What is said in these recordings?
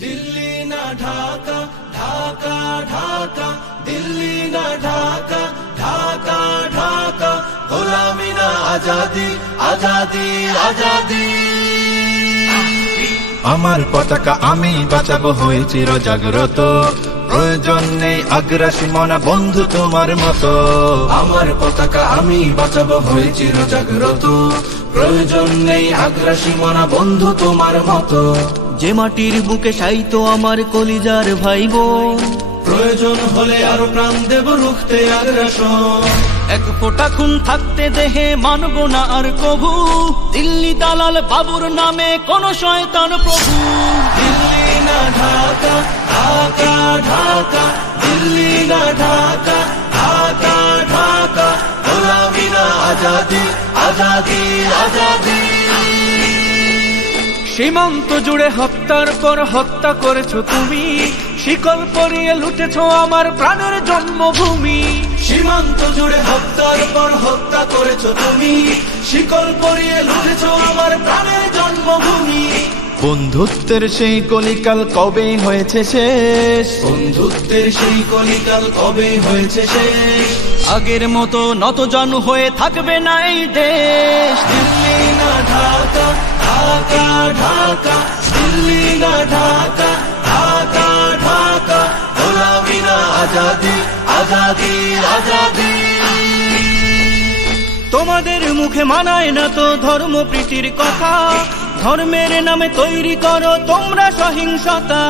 दिल्ली ना ढाका ढाका ढाका दिल्ली ना ढाका ढाका ढाका गोलामी ना आजादी आजादी आजादी আমার পতাকা আমি বাঁচাবো হয়ে চির জাগ্রত প্রয়োজন নেই আগ্রাসী মনা বন্ধু তোমার মতো আমার পতাকা আমি বাঁচাবো হয়ে চির জাগ্রত প্রয়োজন নেই আগ্রাসী মনা বন্ধু তোমার মতো যে মাটির বুকে সাইতো আমার কলিজার ভাই বোন প্রয়োজন হলে আরো প্রাণ দেব রুখতে আগ্রাসন এক ফোঁটা খুন থাকতে দেহে মানব না আর কভু দিল্লি দালাল বাবুর নামে কোন শয়তান প্রভু दिल्ली ना ढाका ढाका ढाका दिल्ली ना ढाका ढाका ढाका गोलामी ना आजादी आजादी आजादी সীমান্ত জুড়ে হত্যার পর হত্যা করেছো তুমি শিকল পরিয়ে লুটেছো আমার প্রাণের জন্মভূমি সীমান্ত জুড়ে হত্যার পর হত্যা করেছো তুমি শিকল পরিয়ে লুটেছো আমার প্রাণের জন্মভূমি বন্ধুত্বের সেই কলিকাল কবে হয়েছে শেষ বন্ধুত্বের সেই কলিকাল কবে হয়েছে শেষ আগের মতো নতজানু হয়ে থাকবে না এই দেশ दिल्ली ना ढाका ढाका ढाका दिल्ली ना ढाका ढाका ढाका गोलामी ना आजादी आजादी आजादी তোমাদের মুখে মানায় না তো ধর্ম প্রীতির কথা ধর্মের নামে তৈরি করো তোমরা সহিংসতা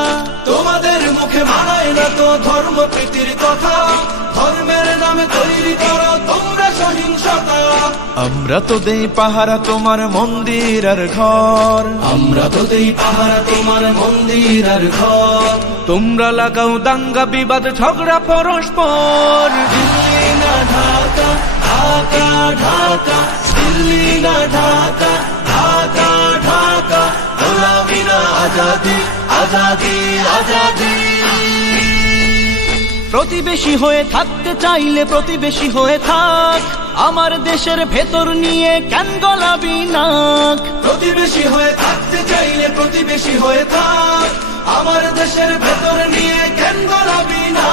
তোমাদের মুখে মানায় না তো ধর্ম প্রীতির কথা ধর্মের নামে তৈরি করো তোমরা সহিংসতা আমরা তো দেই পাহারা তোমার মন্দির আর ঘর আমরা তো দেই পাহারা তোমার মন্দির আর ঘর তোমরা লাগাও দাঙ্গা বিবাদ ঝগড়া পরস্পর दिल्ली ना ढाका ढाका ढाका दिल्ली ना ढाका ढाका ढाका गोलामी ना आजादी आजादी आजादी প্রতিবেশী হয়ে থাকতে চাইলে প্রতিবেশী হয়ে থাক আমার দেশের ভেতর নিয়ে কেন গলাবি নাক প্রতিবেশী হয়ে থাকতে চাইলে প্রতিবেশী হয়ে থাক আমার দেশের ভেতর নিয়ে কেন গলাবি না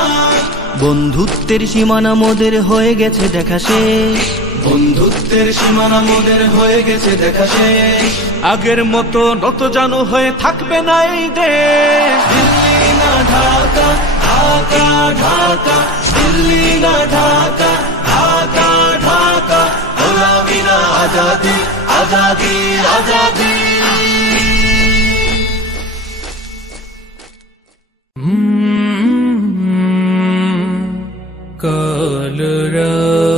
বন্ধুত্বের সীমানা মোদের হয়ে গেছে দেখা শেষ বন্ধুত্বের সীমানা মোদের হয়ে গেছে দেখা শেষ আগের মতো নতজানু হয়ে থাকবে না এই দেশ दिल्ली ना ढाका ढाका ढाका दिल्ली ना ढाका ढाका ढाका गोलामी ना आजादी आजादी आजादी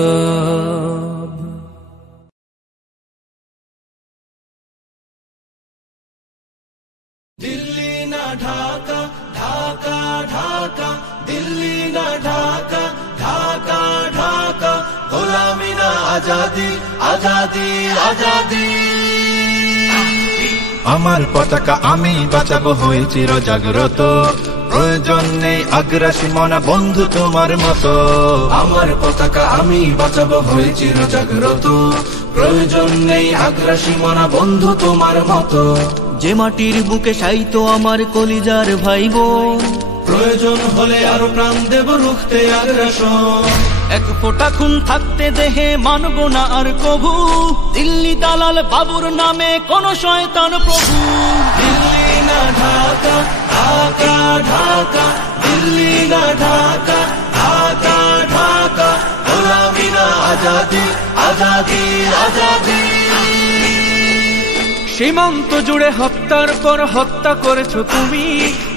কলরব दिल्ली ना ढाका ढाका ढाका दिल्ली ना ढाका ढाका ढाका गोलामी ना आजादी आजादी आजादी আমার পতাকা আমি বাঁচাবো হয়ে চির জাগ্রত প্রয়োজন নেই আগ্রাসী মনা বন্ধু তোমার মতো আমার পতাকা আমি বাঁচাবো হয়ে চির জাগ্রত প্রয়োজন নেই আগ্রাসী মনা বন্ধু তোমার মতো যে মাটির বুকে সাইতো আমার কলিজার ভাই বোন প্রয়োজন হলে আরো প্রাণ দেব রুখতে আগ্রাসন এক ফোঁটা খুন থাকতে দেহে মানব না আর কভু দিল্লি দালাল বাবুর নামে কোন শয়তান প্রভু दिल्ली ना ढाका ढाका ढाका दिल्ली ना ढाका ढाका ढाका गोलामी ना आजादी आजादी आजादी সীমান্ত জুড়ে হত্যার পর হত্যা করেছো তুমি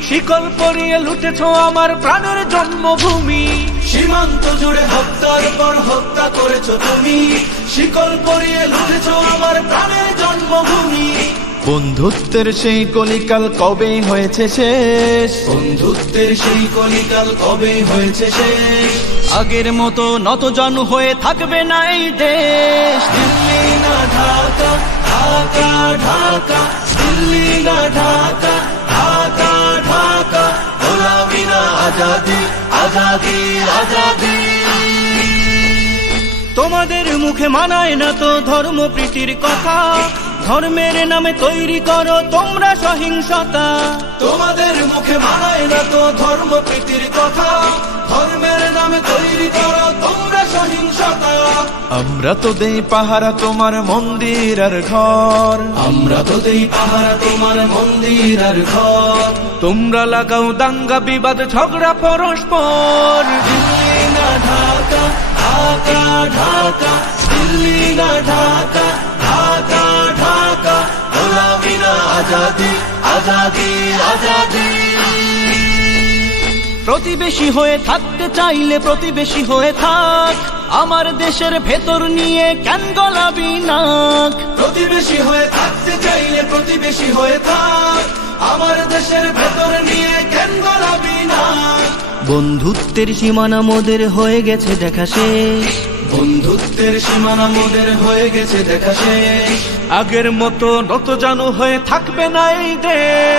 শিকল পরিয়ে লুটেছো আমার প্রাণের জন্মভূমি সীমান্ত জুড়ে হত্যার পর হত্যা করেছো তুমি শিকল পরিয়ে লুটেছো আমার প্রাণের জন্মভূমি বন্ধুত্বের সেই কলিকাল কবে হয়েছে শেষ বন্ধুত্বের সেই কলিকাল কবে হয়েছে শেষ আগের মতো নতজানু হয়ে থাকবে না এই দেশ दिल्ली ना ढाका ढाका ढाका दिल्ली ना ढाका ढाका ढाका गोलामी ना आजादी आजादी आजादी তোমাদের মুখে মানায় না তো ধর্ম প্রীতির কথা ধর্মের নামে তৈরি করো তোমরা সহিংসতা, তোমাদের মুখে মানায় না তো ধর্ম প্রীতির কথা, ধর্মের নামে তৈরি করো তোমরা সহিংসতা। আমরা তো দেই পাহারা তোমার মন্দির আর ঘর, আমরা তো দেই পাহারা তোমার মন্দির আর ঘর, তোমরা লাগাও দাঙ্গা বিবাদ ঝগড়া পরস্পর। দিল্লি না ঢাকা, ঢাকা ঢাকা, দিল্লি না ঢাকা, ঢাকা ঢাকা, গোলামি না আজাদি, আজাদি আজাদি। প্রতিবেশী হয়ে থাকতে চাইলে প্রতিবেশী হয়ে থাক, আমার দেশের ভেতর নিয়ে কেন গলাবি নাক। প্রতিবেশী হয়ে থাকতে চাইলে প্রতিবেশী হয়ে থাক, আমার দেশের ভেতর নিয়ে কেন গলাবি না। বন্ধুত্বের সীমানা মোদের হয়ে গেছে দেখা শেষ, বন্ধুত্বের সীমানা মোদের হয়ে গেছে দেখা শেষ। আগের মতো নত জানু হয়ে থাকবে না এই দেশ।